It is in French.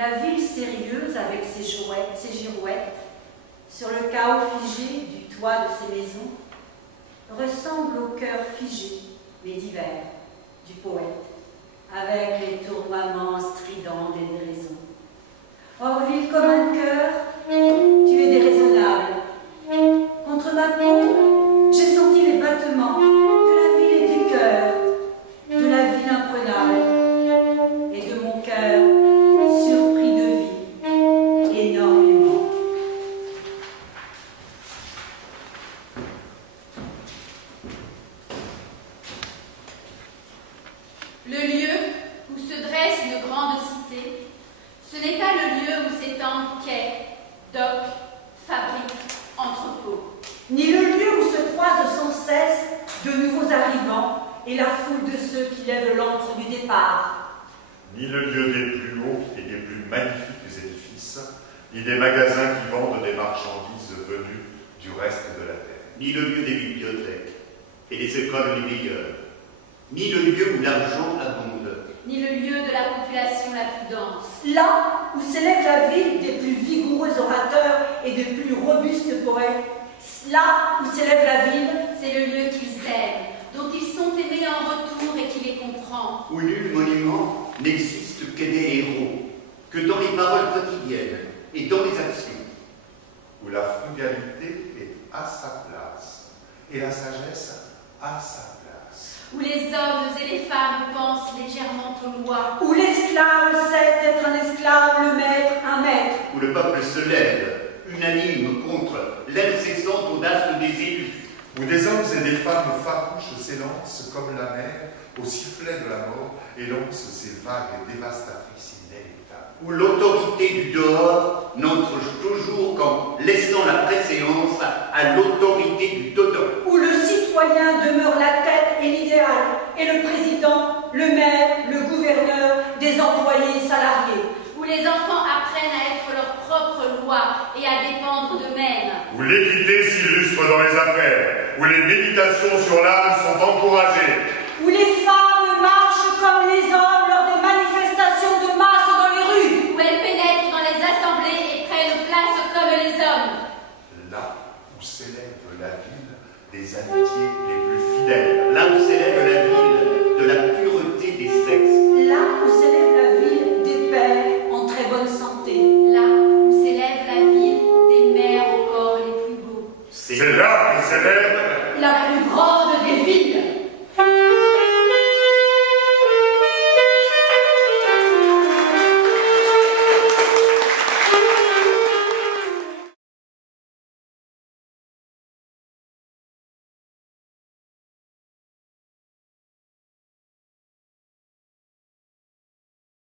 La ville sérieuse avec ses girouettes, sur le chaos figé du toit de ses maisons, ressemble au cœur figé, mais divers, du poète, avec les tournoiements stridents des déraisons. Or, ville comme un cœur, tu es déraisonnable. Contre ma peau, j'ai senti les battements de la ville et du cœur, de la ville imprenable, et de mon cœur, surpris de vie, énormément. Le lieu où se dresse une grande cité, ce n'est pas le lieu où s'étendent quais, docks, fabriques, entrepôts. Ni le lieu où se croisent sans cesse de nouveaux arrivants et la foule de ceux qui lèvent l'ancre du départ. Ni le lieu des plus hauts et des plus magnifiques édifices, ni des magasins qui vendent des marchandises venues du reste de la terre. Ni le lieu des bibliothèques et des écoles les meilleures, ni le lieu où l'argent abonde, ni le lieu de la population la plus dense. Là où s'élève la ville des plus vigoureux orateurs et des plus robustes poètes, là où s'élève la ville, c'est le lieu qu'ils aiment, dont ils sont aimés en retour et qui les comprend. Où nul monument n'existe que des héros, que dans les paroles quotidiennes et dans les actions. Où la frugalité est à sa place et la sagesse à sa place. Où les hommes et les femmes pensent légèrement aux lois. Où l'esclave sait être un esclave, le maître un maître. Où le peuple se lève, unanime contre l'incessante audace des élus. Où des hommes et des femmes farouches s'élancent comme la mer au sifflet de la mort et lancent ses vagues dévastatrices inéluctables. Où l'autorité du dehors n'entre toujours qu'en laissant la préséance à l'autorité du dedans. Où le citoyen demeure la tête et l'idéal, et le président, le maire, le gouverneur, des employés salariés. Où les enfants apprennent à être leur propre loi et à dépendre d'eux-mêmes. Où l'équité s'illustre dans les affaires, où les méditations sur l'âme sont encouragées. Où les femmes marchent comme les hommes lors des manifestations de masse dans les rues. Où elles pénètrent dans les assemblées et prennent place comme les hommes. Là où s'élève la ville des amitiés les plus fidèles. Là où s'élève la ville de la pureté des sexes. Là où s'élève la ville des pères en très bonne santé. Là où s'élève la ville des mères aux corps les plus beaux. C'est là que s'élève la plus